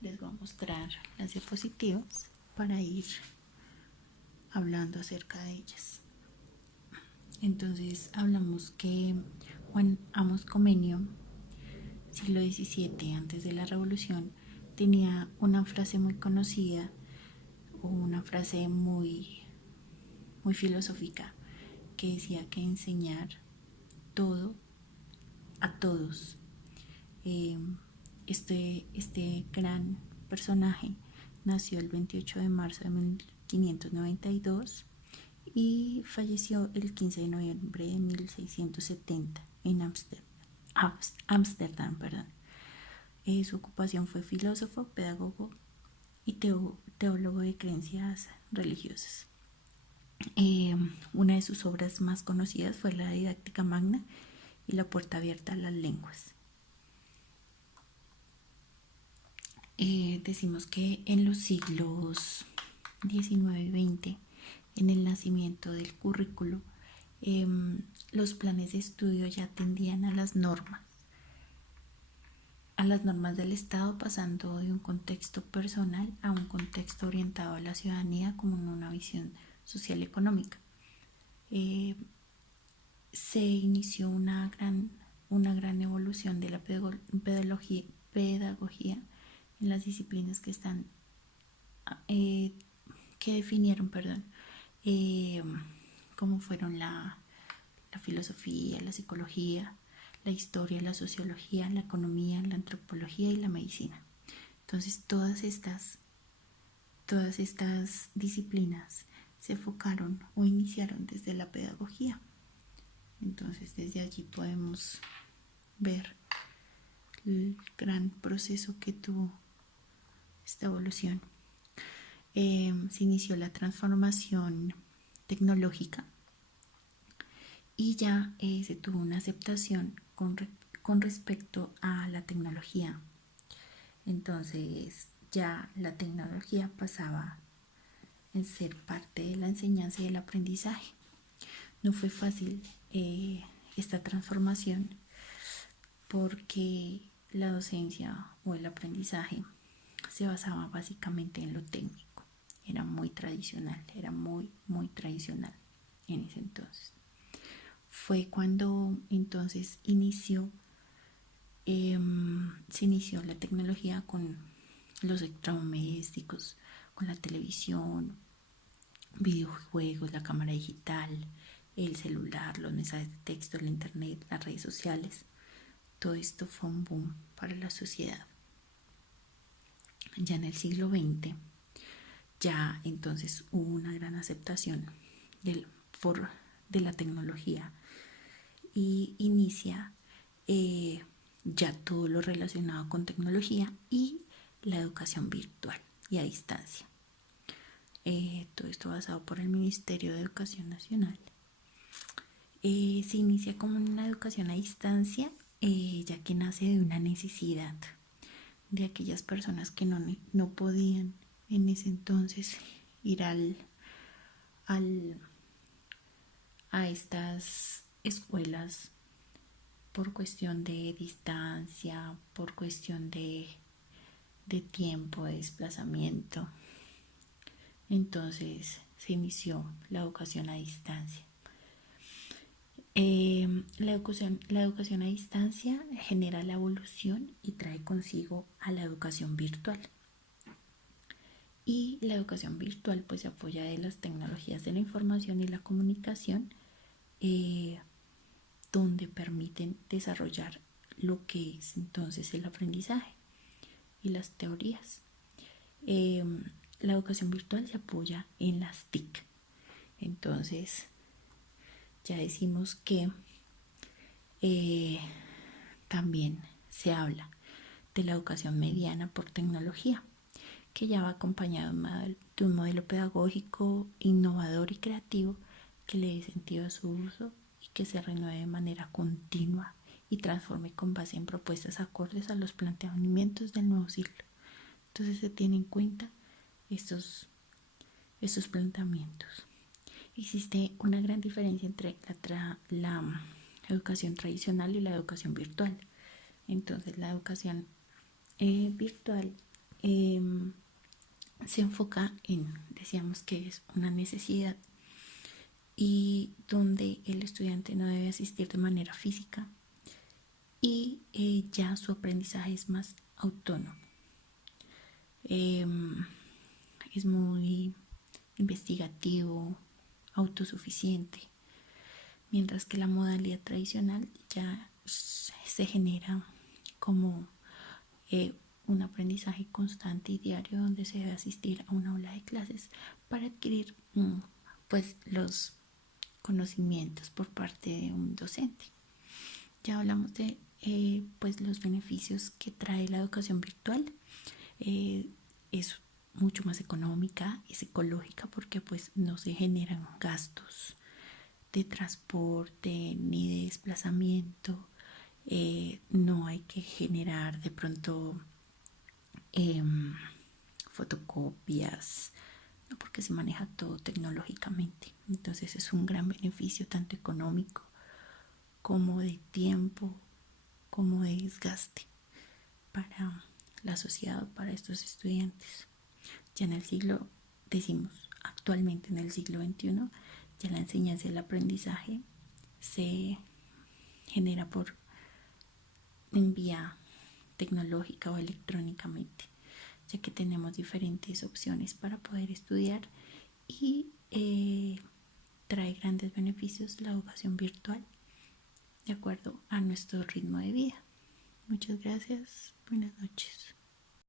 Les voy a mostrar las diapositivas para ir hablando acerca de ellas. Entonces hablamos que Juan Amos Comenio, siglo XVII, antes de la Revolución, tenía una frase muy conocida o una frase muy filosófica que decía que enseñar todo a todos. Este gran personaje nació el 28 de marzo de 1592 y falleció el 15 de noviembre de 1670 en Ámsterdam. Su ocupación fue filósofo, pedagogo y teólogo de creencias religiosas. Una de sus obras más conocidas fue la Didáctica Magna y la Puerta Abierta a las Lenguas. Decimos que en los siglos XIX y XX, en el nacimiento del currículo, los planes de estudio ya tendían a las normas del Estado, pasando de un contexto personal a un contexto orientado a la ciudadanía como en una visión social y económica. Se inició una gran evolución de la pedagogía en las disciplinas que definieron, como fueron la filosofía, la psicología, la historia, la sociología, la economía, la antropología y la medicina. Entonces todas estas disciplinas se enfocaron o iniciaron desde la pedagogía. Entonces desde allí podemos ver el gran proceso que tuvo esta evolución. Se inició la transformación tecnológica y ya se tuvo una aceptación con respecto a la tecnología. Entonces ya la tecnología pasaba en ser parte de la enseñanza y el aprendizaje. No fue fácil esta transformación porque la docencia o el aprendizaje se basaba básicamente en lo técnico. Era muy tradicional en ese entonces. Fue cuando entonces se inició la tecnología con los electrodomésticos, con la televisión, videojuegos, la cámara digital, el celular, los mensajes de texto, el internet, las redes sociales. Todo esto fue un boom para la sociedad. Ya en el siglo XX, ya entonces hubo una gran aceptación de la tecnología y inicia ya todo lo relacionado con tecnología y la educación virtual y a distancia. Todo esto basado por el Ministerio de Educación Nacional. Se inicia como una educación a distancia, ya que nace de una necesidad de aquellas personas que no podían en ese entonces ir a estas escuelas por cuestión de distancia, por cuestión de tiempo, de desplazamiento. Entonces se inició la educación a distancia. La educación a distancia genera la evolución y trae consigo a la educación virtual. Y la educación virtual pues se apoya de las tecnologías de la información y la comunicación, donde permiten desarrollar lo que es entonces el aprendizaje y las teorías. La educación virtual se apoya en las TIC. Entonces ya decimos que también se habla de la educación mediana por tecnología, que ya va acompañado de un modelo pedagógico innovador y creativo que le dé sentido a su uso y que se renueve de manera continua y transforme con base en propuestas acordes a los planteamientos del nuevo siglo. Entonces se tienen en cuenta estos planteamientos. Existe una gran diferencia entre la educación tradicional y la educación virtual. Entonces la educación virtual se enfoca en, decíamos que es una necesidad y donde el estudiante no debe asistir de manera física y ya su aprendizaje es más autónomo. Es muy investigativo, autosuficiente, mientras que la modalidad tradicional ya se genera como un aprendizaje constante y diario donde se debe asistir a una aula de clases para adquirir pues los conocimientos por parte de un docente. Ya hablamos de pues los beneficios que trae la educación virtual. Es mucho más económica, es ecológica porque pues no se generan gastos de transporte ni de desplazamiento. No hay que generar de pronto fotocopias, ¿no? Porque se maneja todo tecnológicamente. Entonces es un gran beneficio tanto económico como de tiempo, como de desgaste para la sociedad, para estos estudiantes. Ya en el siglo, decimos, actualmente en el siglo XXI, ya la enseñanza y el aprendizaje se genera por en vía tecnológica o electrónicamente, ya que tenemos diferentes opciones para poder estudiar y trae grandes beneficios la educación virtual de acuerdo a nuestro ritmo de vida. Muchas gracias. Buenas noches.